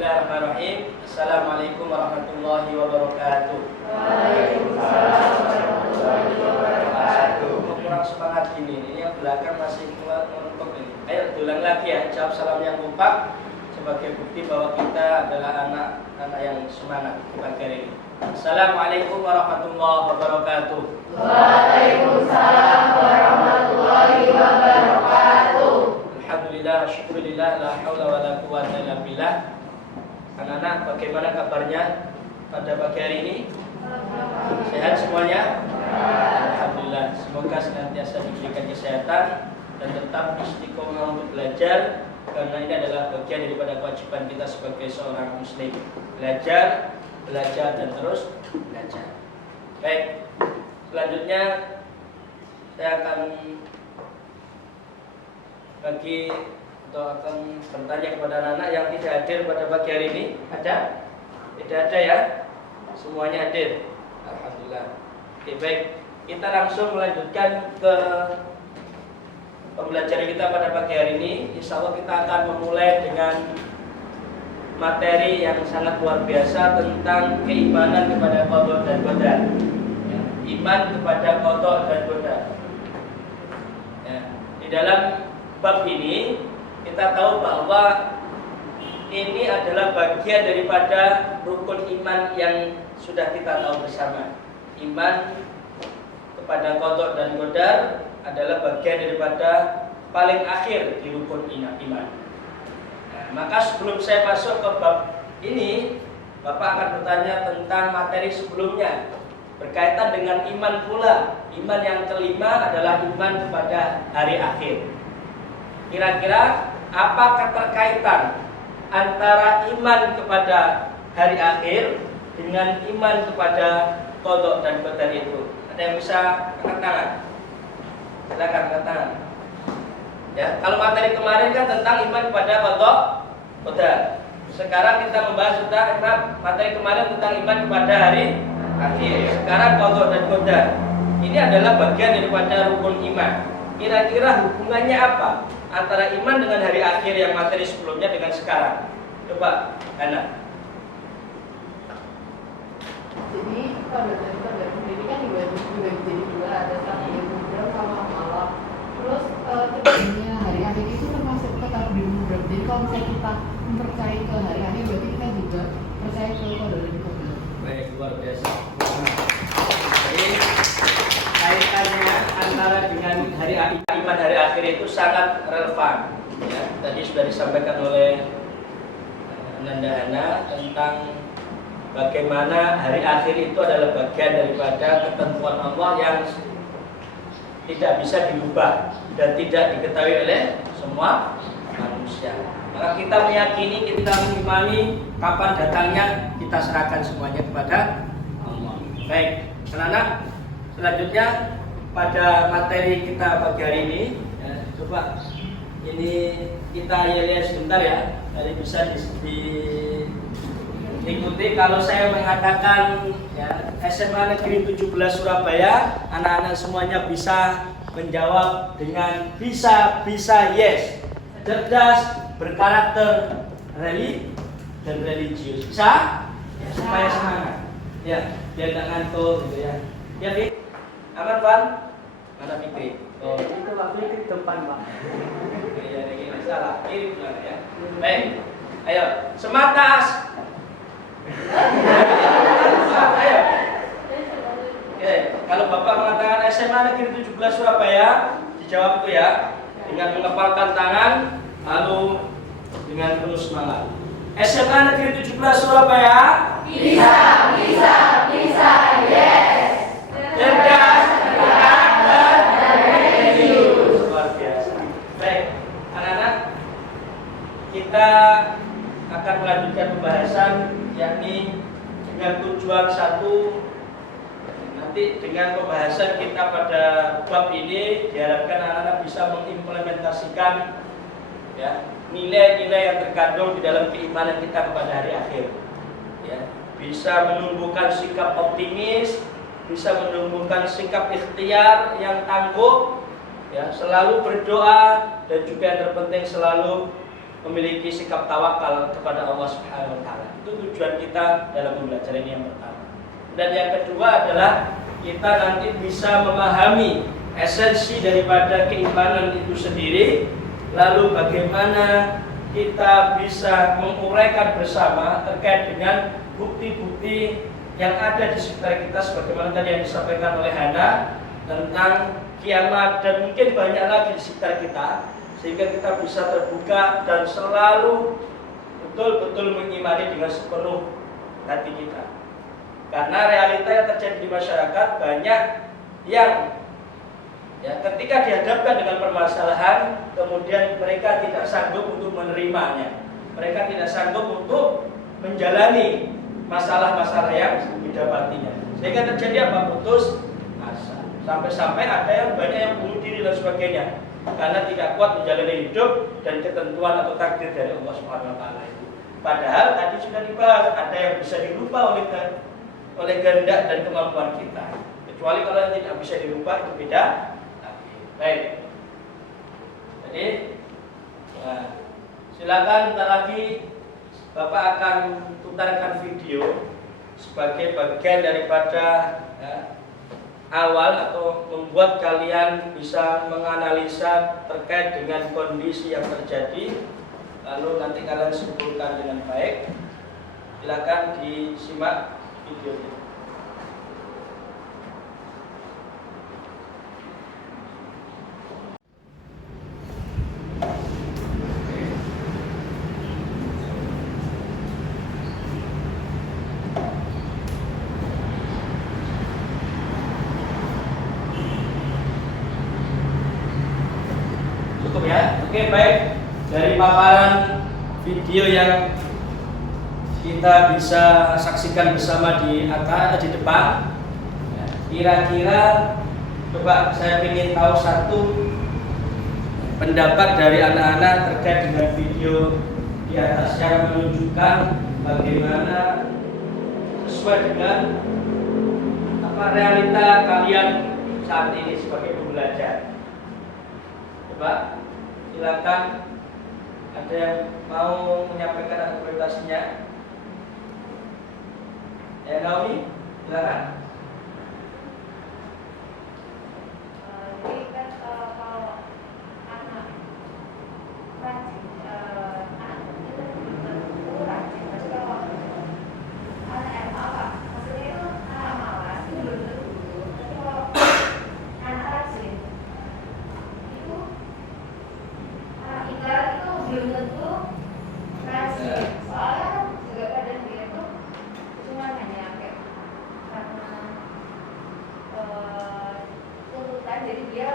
Bismillahirrahmanirrahim. Assalamualaikum warahmatullahi wabarakatuh. Waalaikumsalam warahmatullahi wabarakatuh. Kurang semangat gini, ini yang belakang masih ngantuk ini. Ayo ulang lagi ya, jawab salam yang kompak sebagai bukti bahwa kita adalah anak-anak yang semangat pagi hari ini. Assalamualaikum warahmatullahi wabarakatuh. Waalaikumsalam warahmatullahi wabarakatuh. Alhamdulillah, syukurillah, la haula wa la quwwata illa billah. Anak-anak, bagaimana kabarnya pada pagi hari ini? Sehat semuanya? Alhamdulillah. Semoga senantiasa diberikan kesehatan dan tetap istiqomah untuk belajar, karena ini adalah bagian daripada kewajiban kita sebagai seorang muslim. Belajar, dan terus belajar. Baik, selanjutnya saya akan akan bertanya kepada anak-anak yang tidak hadir pada pagi hari ini. Ada? Tidak ada ya? Semuanya hadir. Alhamdulillah. Oke, baik. Kita langsung melanjutkan ke pembelajaran kita pada pagi hari ini. Insya Allah kita akan memulai dengan materi yang sangat luar biasa tentang keimanan kepada qada dan qadar. Ya, iman kepada qada dan qadar. Ya, di dalam bab ini kita tahu bahwa ini adalah bagian daripada rukun iman yang sudah kita tahu bersama. Iman kepada qada dan qadar adalah bagian daripada paling akhir di rukun iman. Nah, maka sebelum saya masuk ke bab ini, Bapak akan bertanya tentang materi sebelumnya berkaitan dengan iman pula. Iman yang kelima adalah iman kepada hari akhir. Kira-kira apa keterkaitan antara iman kepada hari akhir dengan iman kepada qada dan qadar itu? Ada yang bisa angkat tangan? Silakan angkat tangan. Ya, kalau materi kemarin kan tentang iman kepada qada qadar. Sekarang kita membahas tentang materi kemarin tentang iman kepada hari akhir. Sekarang qada dan qadar. Ini adalah bagian daripada rukun iman. Kira-kira hubungannya apa antara iman dengan hari akhir yang materi sebelumnya dengan sekarang? Coba, Ana. Jadi qada dan qadar sendiri kan dibagi jadi dua, ada takdir mudram sama malam. Terus sebenarnya hari akhir itu termasuk ke takdir mudram. Jadi kalau misalnya kita mempercayai ke hari akhir, berarti kita juga percaya ke qada dan qadar. Baik, luar biasa. Jadi kaitannya antara dengan iman hari akhir itu sangat relevan. Ya, tadi sudah disampaikan oleh Nanda Hana tentang bagaimana hari akhir itu adalah bagian daripada ketentuan Allah yang tidak bisa dirubah dan tidak diketahui oleh semua manusia. Maka kita meyakini, kita mengimani kapan datangnya, kita serahkan semuanya kepada Allah. Baik, anak-anak, selanjutnya pada materi kita pagi hari ini, ya, coba ini kita lihat sebentar ya. Jadi bisa diikuti. Kalau saya mengatakan ya, SMA Negeri 17 Surabaya, anak-anak semuanya bisa menjawab dengan bisa yes, cerdas, berkarakter, dan religius. Bisa? Ya, supaya semangat. Ya, biar tak ngantuk gitu ya. Ya, Fit. Aman, Pan? Mana Fikri? Oh, itu Pak Fikri depan, Pak. Ya, ini salah. Kiri bukan ya. Baik. Ayo, sematas. Ayo. Oke, kalau Bapak mengatakan SMA Negeri 17 Surabaya, dijawab itu ya dengan mengepalkan tangan lalu dengan penuh semangat. SMA Negeri 17 Surabaya. Bisa, yes. Cerdas, berkarakter, dan religius. Luar biasa. Baik, anak-anak, kita akan melanjutkan pembahasan yakni dengan tujuan satu. Nanti dengan pembahasan kita pada bab ini diharapkan anak-anak bisa mengimplementasikan ya nilai-nilai yang terkandung di dalam keimanan kita kepada hari akhir. Ya, bisa menumbuhkan sikap optimis, bisa menumbuhkan sikap ikhtiar yang tangguh, ya, selalu berdoa dan juga yang terpenting selalu memiliki sikap tawakal kepada Allah Subhanahu wa taala. Itu tujuan kita dalam belajar ini yang pertama. Dan yang kedua adalah kita nanti bisa memahami esensi daripada keimanan itu sendiri, lalu bagaimana kita bisa menguraikan bersama terkait dengan bukti-bukti yang ada di sekitar kita, sebagaimana tadi yang disampaikan oleh Hana tentang kiamat dan mungkin banyak lagi di sekitar kita, sehingga kita bisa terbuka dan selalu betul-betul mengimani dengan sepenuh hati kita. Karena realita yang terjadi di masyarakat banyak yang ketika dihadapkan dengan permasalahan, kemudian mereka tidak sanggup untuk menerimanya, mereka tidak sanggup untuk menjalani masalah-masalah yang didapatinya, sehingga terjadi apa? Putus asa. Sampai-sampai ada yang banyak yang bunuh diri dan sebagainya karena tidak kuat menjalani hidup dan ketentuan atau takdir dari Allah Subhanahu wa taala itu. Padahal tadi sudah dibahas, ada yang bisa dirubah oleh kehendak dan kemampuan kita. Kecuali kalau yang tidak bisa dirubah, itu beda. Baik. Jadi silakan bentar lagi Bapak akan putarkan video sebagai bagian daripada awal atau membuat kalian bisa menganalisa terkait dengan kondisi yang terjadi, lalu nanti kalian simpulkan dengan baik. Silakan disimak videonya. Cukup ya? Oke, baik. Dari paparan video yang kita bisa saksikan bersama di depan, kira-kira coba saya ingin tahu satu pendapat dari anak-anak terkait dengan video di atas yang menunjukkan bagaimana sesuai dengan realita kalian saat ini sebagai pembelajar. Coba silakan, ada yang mau menyampaikan argumentasinya? Ya, Naomi, silakan. Jadi kan kalau anak rajin, anak itu belum tentu rajin. Tapi kalau anak yang malas, maksudnya itu anak malas itu belum tentu. Tapi kalau anak rajin itu ibarat itu belum tentu rajin. Soalnya kan juga kadang dia tuh cuma hanya kayak karena tuntutan, jadi dia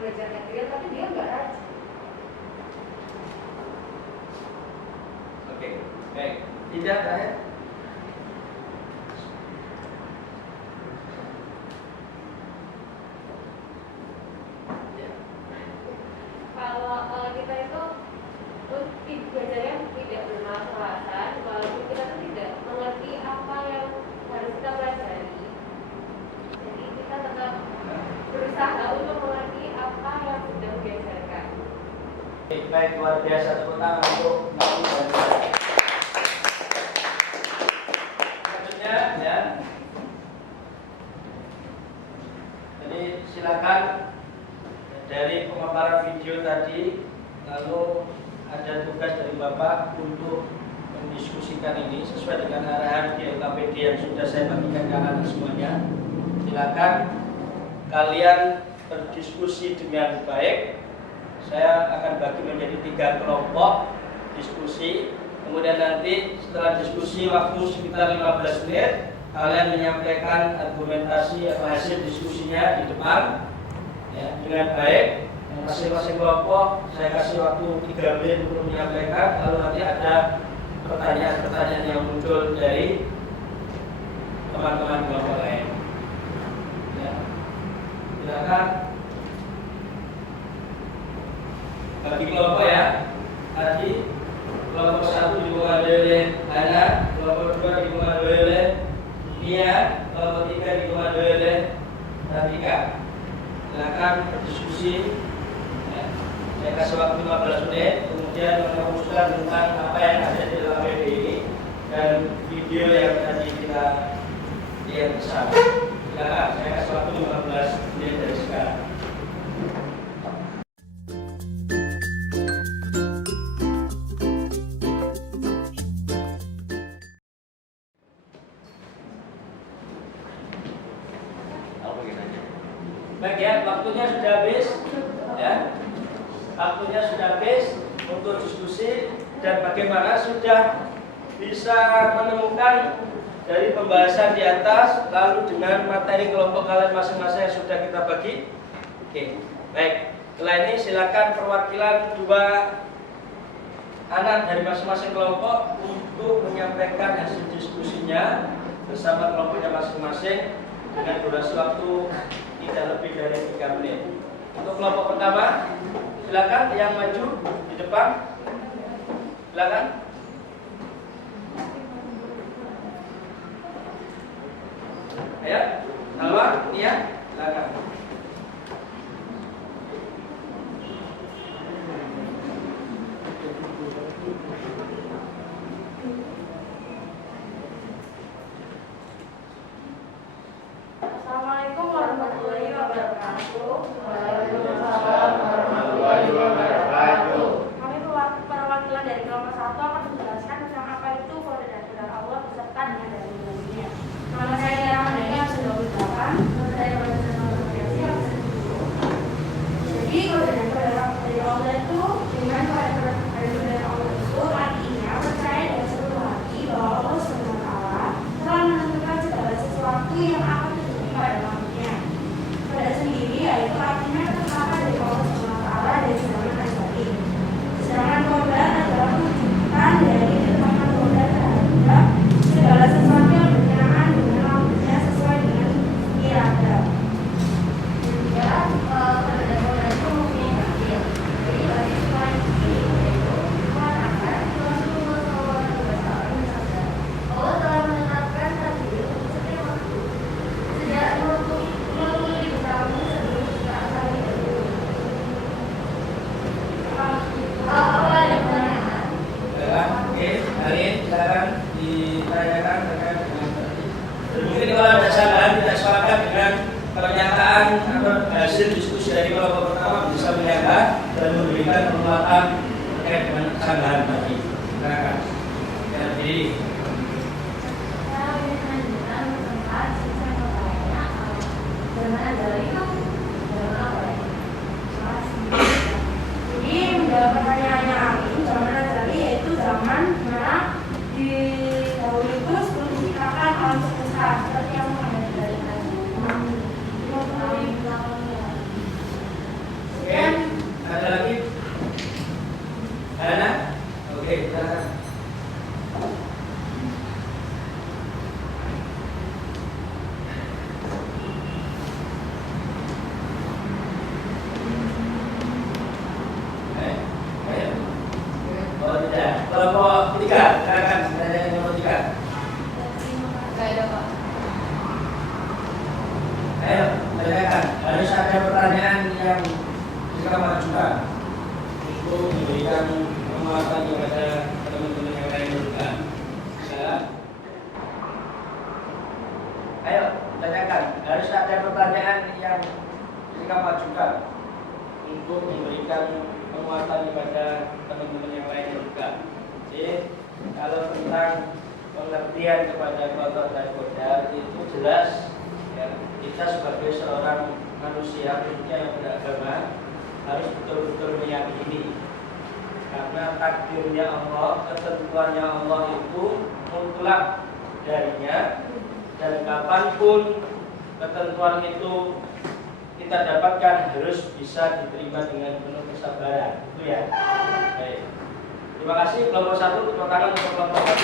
belajar negeri tapi dia nggak rajin. Oke, baik. Tidak, saya. Kalau kita itu belajarnya tidak bermasalahkan, walaupun kita tuh tidak mengerti apa yang harus kita pelajari. Jadi kita tetap berusaha untuk mengerti apa yang sudah diajarkan. Baik, luar biasa, tepuk tangan untuk Naomi dan saya. Selanjutnya, ya. Jadi silakan dari pemaparan video tadi, lalu ada tugas dari Bapak untuk mendiskusikan ini sesuai dengan arahan di LKPD yang sudah saya bagikan ke anak semuanya. Silakan kalian berdiskusi dengan baik. Saya akan bagi menjadi 3 kelompok diskusi. Kemudian nanti setelah diskusi waktu sekitar 15 menit, kalian menyampaikan argumentasi atau hasil diskusinya di depan ya, dengan baik. Masing-masing kelompok saya kasih waktu 3 menit untuk menyampaikan. Lalu nanti ada pertanyaan-pertanyaan yang muncul dari teman-teman kelompok lain. Ya. Silakan bagi kelompok ya. Tadi kelompok 1 dikomandoi oleh Hana, kelompok 2 dikomandoi oleh Mia, kelompok 3 dikomandoi oleh Ratika. Silakan berdiskusi. Ya. Saya kasih waktu 15 menit untuk kemudian merumuskan tentang apa yang ada di dalam PDI dan video yang tadi kita lihat bersama. Silakan, saya kasih waktu 15 menit dari sekarang. Baik ya, waktunya sudah habis ya. Waktunya sudah habis untuk diskusi dan bagaimana sudah bisa menemukan dari pembahasan di atas lalu dengan materi kelompok kalian masing-masing yang sudah kita bagi. Oke, baik. Setelah ini silakan perwakilan dua anak dari masing-masing kelompok untuk menyampaikan hasil diskusinya bersama kelompoknya masing-masing dengan durasi waktu tidak lebih dari 3 menit. Untuk kelompok pertama, silakan yang maju di depan. Silakan. Ayo, Salwa, Nia, silakan. Assalamualaikum warahmatullahi wabarakatuh. Waalaikumsalam warahmatullahi wabarakatuh. Kami perwakilan dari kelompok 1 akan menjelaskan tentang apa itu kode dan benar Allah beserta dengan dalil-dalilnya. Nama saya Tiara Mandani absen 28, nama saya Profesor Nurul absen 10. Jadi kode dan benar dari Allah itu dengan kode dan benar Allah itu artinya percaya dengan seluruh hati bahwa Allah SWT telah menentukan segala sesuatu yang akan terjadi pada manusia. Pada sendiri yaitu artinya ketetapan dari Allah SWT dari zaman azali. Sedangkan kodrat adalah wujudkan dari ketetapan kodrat terhadap segala sesuatu yang berkenaan dengan waktunya sesuai dengan irada. Ya, kodrat itu mempunyai hasil. Jadi bagi semua itu mengatakan Rasulullah SAW bersabda, Allah telah menetapkan takdir untuk setiap makhluk sejak 20.000 tahun sebelum ciptaan langit dan bumi. Apa ada pertanyaan? Oke, hari ini silakan ditanyakan terkait dengan tadi. Mungkin kalau ada kesalahan tidak sepakat dengan pernyataan atau hasil diskusi dari kelompok pertama bisa menyangka dan memberikan penguatan terkait dengan kesalahan tadi. Silakan. Ya, jadi Saya ingin menanyakan tentang sisa pertanyaannya zaman azali itu zaman apa ya? Jadi menjawab pertanyaannya Amin, zaman azali yaitu zaman mana di dahulu itu sebelum diciptakan alam semesta seperti yang ada di dalam tadi. 50.000 tahun ya. oke, ada lagi? Ada? Oke, silakan. Ayo. Oh tidak. Kelompok 3, silakan pertanyaan nomor 3. Nggak ada Pak. Ayo, tanyakan. Harus ada pertanyaan yang kita majukan untuk memberikan penguatan kepada teman-teman yang lain juga. Ya. Ayo, tanyakan. Harus ada pertanyaan yang kita majukan untuk memberikan penguatan kepada teman-teman yang lain juga. Jadi, kalau tentang pengertian kepada kotor dan kodar itu jelas ya, kita sebagai seorang manusia khususnya yang beragama harus betul-betul meyakini karena takdirnya Allah, ketentuannya Allah itu mutlak darinya dan kapanpun ketentuan itu kita dapatkan harus bisa diterima dengan penuh kesabaran. Itu ya. Baik. Terima kasih kelompok 1, tepuk tangan untuk kelompok 1.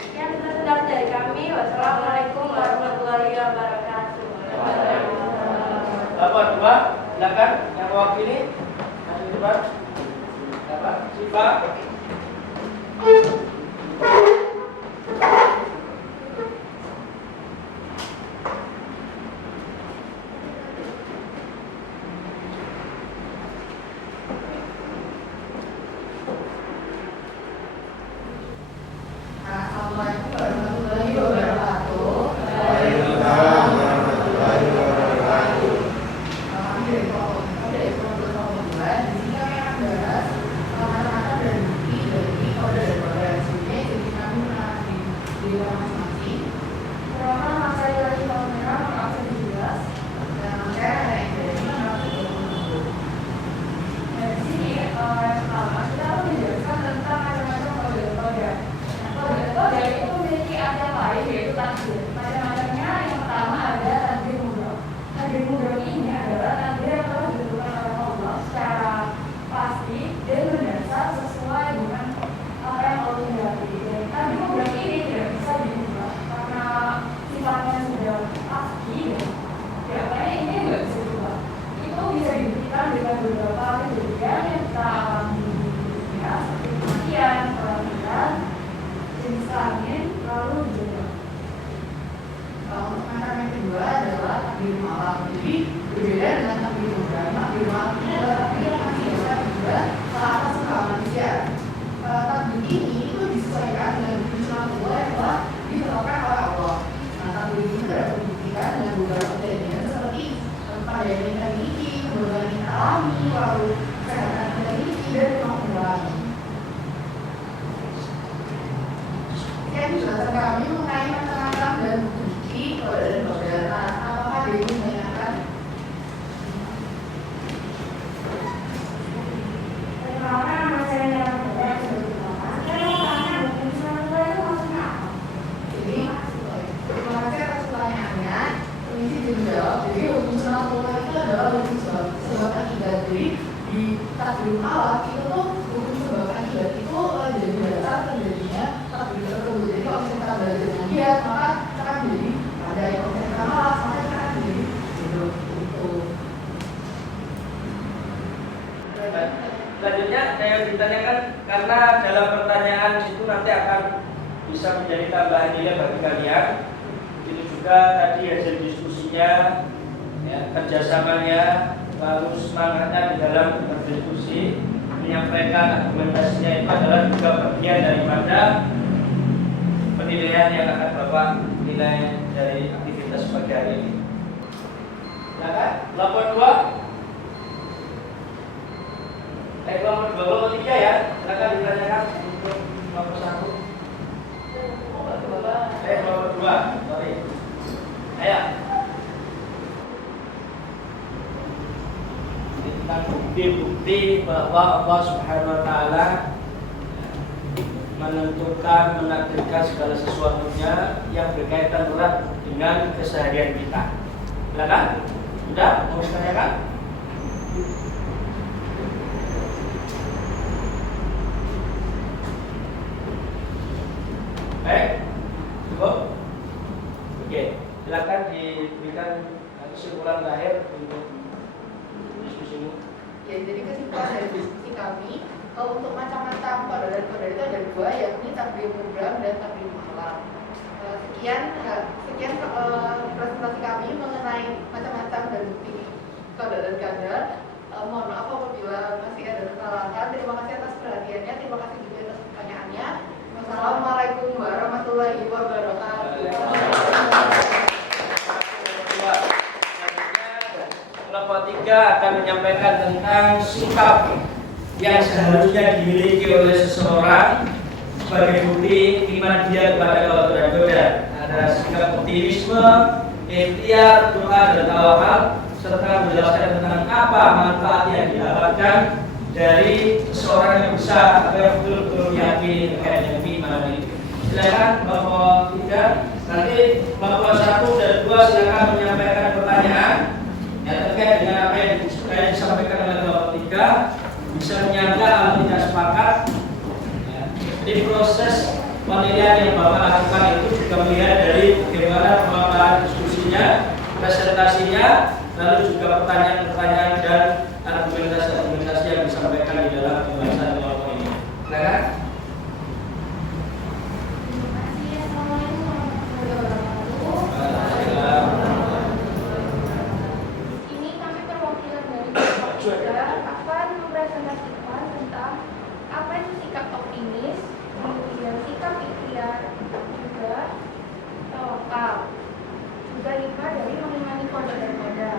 Sekian sekedar dari kami. Wassalamualaikum warahmatullahi wabarakatuh. Bapak 2, silakan yang mewakili. Maju di depan. Bapak, Siva. kepribadian yang kita miliki, kebanggaan yang kita alami, lalu kesehatan yang kita miliki, dan kemampuan. Sekian penjelasan kami mengenai macam-macam dan bukti kode dan kode. Nah, apakah ada yang menanyakan? Perkenalkan, nama saya Nela Muda, sebelumnya. Kira-kira mungkin selanjutnya itu maksudnya apa? Jadi, terima kasih atas pertanyaannya. Permisi dijawab. Jadi, hukum sunat mutlak itu adalah hukum sebab akibat. Jadi, di takdir Allah itu tuh hukum sebab akibat itu jadi dasar terjadinya takdir tersebut. Jadi, kalau kita belajar dengan dia, maka kita akan jadi ada yang kita malas, maka kita akan jadi hidup itu. Selanjutnya saya ditanyakan karena dalam pertanyaan itu nanti akan bisa menjadi tambahan nilai bagi kalian. Itu juga tadi hasil diskusinya, ya, kerjasamanya, lalu semangatnya di dalam berdiskusi, menyampaikan argumentasinya itu adalah juga bagian daripada penilaian yang akan Bapak nilai dari aktivitas pagi hari ini. Silakan, lapor 2. Kelompok 2, kelompok 3 ya, silakan ditanyakan untuk kelompok 1. Kelompok 2, sorry. Ayo. Tentang bukti-bukti bahwa Allah Subhanahu wa Ta'ala menentukan, menakdirkan segala sesuatunya yang berkaitan erat dengan keseharian kita. Silakan. Sudah? Mau ditanyakan? Baik, cukup. Oke, silakan diberikan kesimpulan terakhir untuk diskusimu. Ya, jadi kesimpulan dari diskusi kami untuk macam-macam kode dan kode itu ada 2, yakni takdir mubram dan takdir mutlak. Sekian presentasi kami mengenai macam-macam dan bukti kode dan kadar. Mohon maaf apabila masih ada kesalahan. Terima kasih atas perhatiannya, terima kasih juga atas pertanyaannya. Wassalamualaikum warahmatullahi wabarakatuh. Kelompok 3 akan menyampaikan tentang sikap yang seharusnya dimiliki oleh seseorang sebagai bukti iman dia kepada Allah dan Buddha. Ada sikap optimisme, ikhtiar, doa dan tawakal, serta menjelaskan tentang apa manfaat yang didapatkan dari seseorang yang bisa atau yang betul-betul meyakini terkait dengan keimanan ini. Silakan kelompok 3, nanti kelompok 1 dan 2 silakan menyampaikan pertanyaan yang terkait dengan apa yang disampaikan oleh kelompok 3, bisa menyanggah atau tidak sepakat. Ya. Jadi proses penilaian yang Bapak lakukan itu juga melihat dari bagaimana pemaparan diskusinya, presentasinya, lalu juga pertanyaan-pertanyaan dan argumentasi yang disampaikan di dalam pembahasan kelompok ini. Silakan. Terima kasih. Assalamualaikum warahmatullahi wabarakatuh. Ini kami perwakilan dari kelompok 3 akan mempresentasikan tentang apa itu sikap optimis, kemudian sikap ikhtiar, juga tawakal, juga hikmah dari mengimani kode dan kode.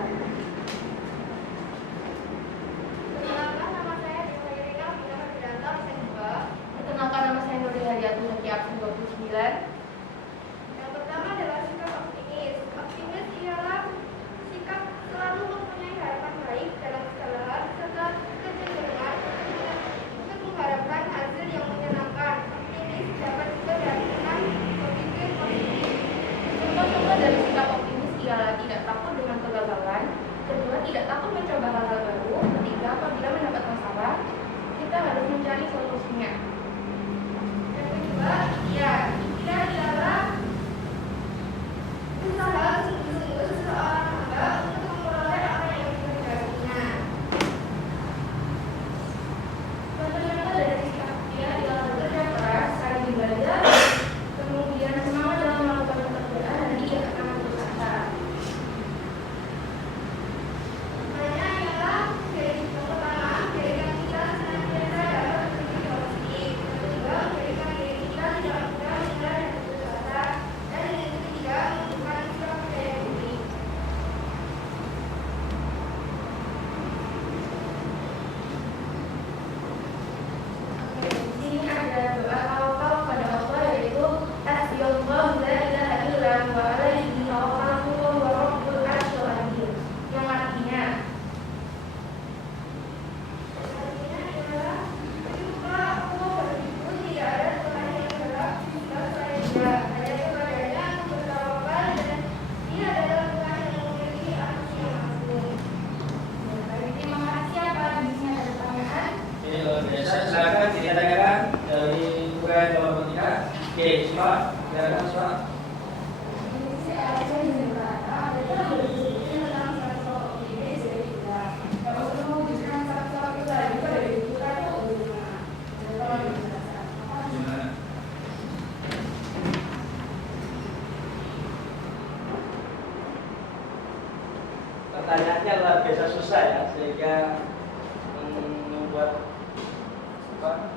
pertanyaannya luar biasa susah ya, sehingga membuat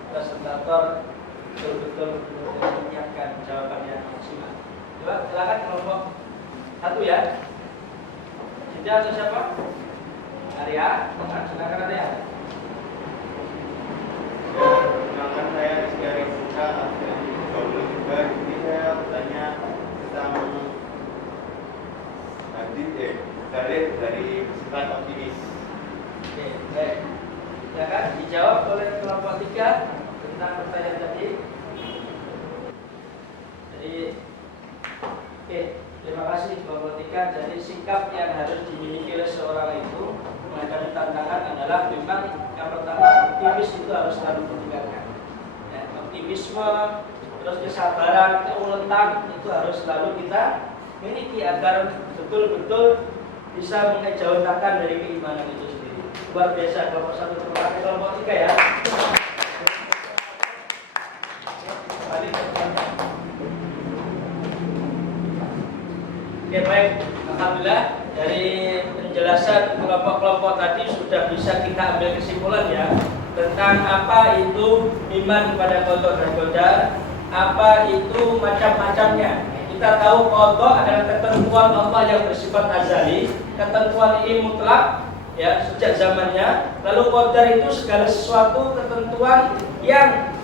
presentator betul-betul menyiapkan jawaban yang maksimal. Coba silakan kelompok 1 ya. Jinja atau siapa? Arya, silakan Arya. Perkenalkan saya Rizky Arya Putra, absen 23. Jadi saya bertanya tentang dalil dari sifat optimis. Oke, baik. Silakan dijawab oleh kelompok 3 tentang pertanyaan tadi. Jadi, oke, terima kasih kelompok 3. Jadi sikap yang harus dimiliki oleh seorang itu menghadapi tantangan adalah memang yang pertama optimis itu harus selalu ditingkatkan. Ya, optimisme, terus kesabaran, keuletan itu harus selalu kita miliki agar betul-betul bisa mengejauhkan dari keimanan itu sendiri. Luar biasa kelompok 1 terima kelompok 3 ya. Oke baik, alhamdulillah dari penjelasan kelompok-kelompok tadi sudah bisa kita ambil kesimpulan ya tentang apa itu iman kepada qada dan qadar, apa itu macam-macamnya. Kita tahu qada adalah ketentuan Allah yang bersifat azali, ketentuan ini mutlak ya sejak zamannya. Lalu qadar itu segala sesuatu ketentuan yang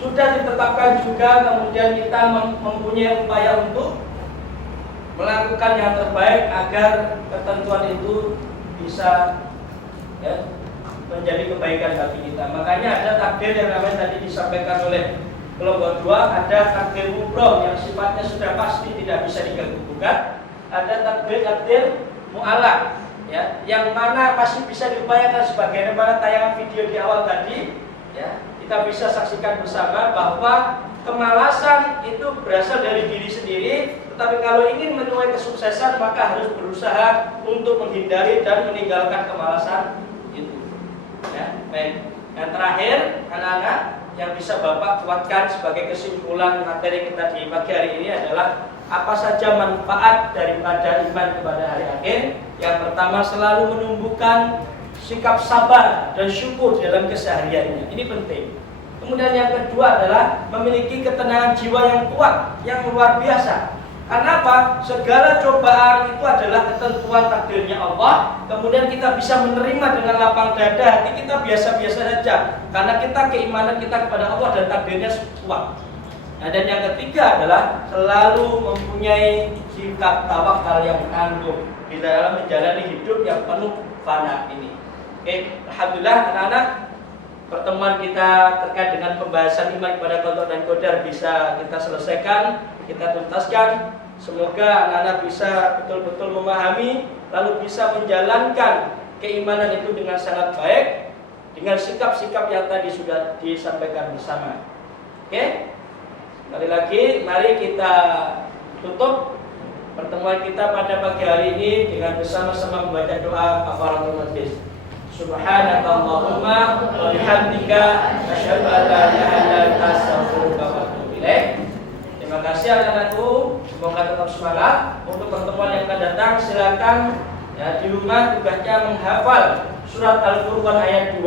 sudah ditetapkan juga, kemudian kita mempunyai upaya untuk melakukan yang terbaik agar ketentuan itu bisa ya, menjadi kebaikan bagi kita. Makanya ada takdir yang namanya tadi disampaikan oleh kelompok 2, ada takdir mubrom yang sifatnya sudah pasti tidak bisa diganggu-gugat, ada takdir mu'alaq ya, yang mana pasti bisa diupayakan sebagaimana tayangan video di awal tadi ya. Kita bisa saksikan bersama bahwa kemalasan itu berasal dari diri sendiri, tetapi kalau ingin menuai kesuksesan maka harus berusaha untuk menghindari dan meninggalkan kemalasan itu. Ya, baik. Yang terakhir, anak-anak yang bisa Bapak kuatkan sebagai kesimpulan materi kita di pagi hari ini adalah apa saja manfaat daripada iman kepada hari akhir. Yang pertama, selalu menumbuhkan sikap sabar dan syukur dalam kesehariannya. Ini penting. Kemudian yang kedua adalah memiliki ketenangan jiwa yang kuat, yang luar biasa. Karena apa? Segala cobaan itu adalah ketentuan takdirnya Allah. Kemudian kita bisa menerima dengan lapang dada, hati kita biasa-biasa saja. Karena kita keimanan kita kepada Allah dan takdirnya kuat. Nah, dan yang ketiga adalah selalu mempunyai sikap tawakal yang tangguh di dalam menjalani hidup yang penuh fana ini. Oke, alhamdulillah anak-anak, pertemuan kita terkait dengan pembahasan iman kepada qada dan qadar bisa kita selesaikan, kita tuntaskan. Semoga anak-anak bisa betul-betul memahami, lalu bisa menjalankan keimanan itu dengan sangat baik, dengan sikap-sikap yang tadi sudah disampaikan bersama. Oke, sekali lagi mari kita tutup pertemuan kita pada pagi hari ini dengan bersama-sama membaca doa kafaratul majlis. Subhanakallahumma wa bihamdika asyhadu an la ilaha illa anta astaghfiruka wa atubu ilaik. Terima kasih anak-anakku, semoga tetap semangat. Untuk pertemuan yang akan datang silakan ya, di rumah tugasnya menghafal surat Al-Furqan ayat 2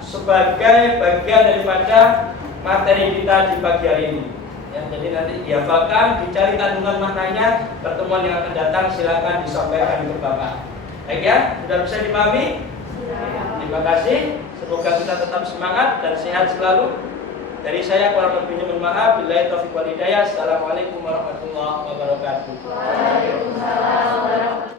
sebagai bagian daripada materi kita di pagi hari ini. Ya, jadi nanti dihafalkan, dicari kandungan maknanya. Pertemuan yang akan datang silakan disampaikan ke Bapak. Baik ya, sudah bisa dipahami? Terima kasih. Semoga kita tetap semangat dan sehat selalu. Dari saya kurang lebihnya mohon maaf. Billahi taufiq wal hidayah. Assalamualaikum warahmatullahi wabarakatuh. Waalaikumsalam warahmatullahi wabarakatuh.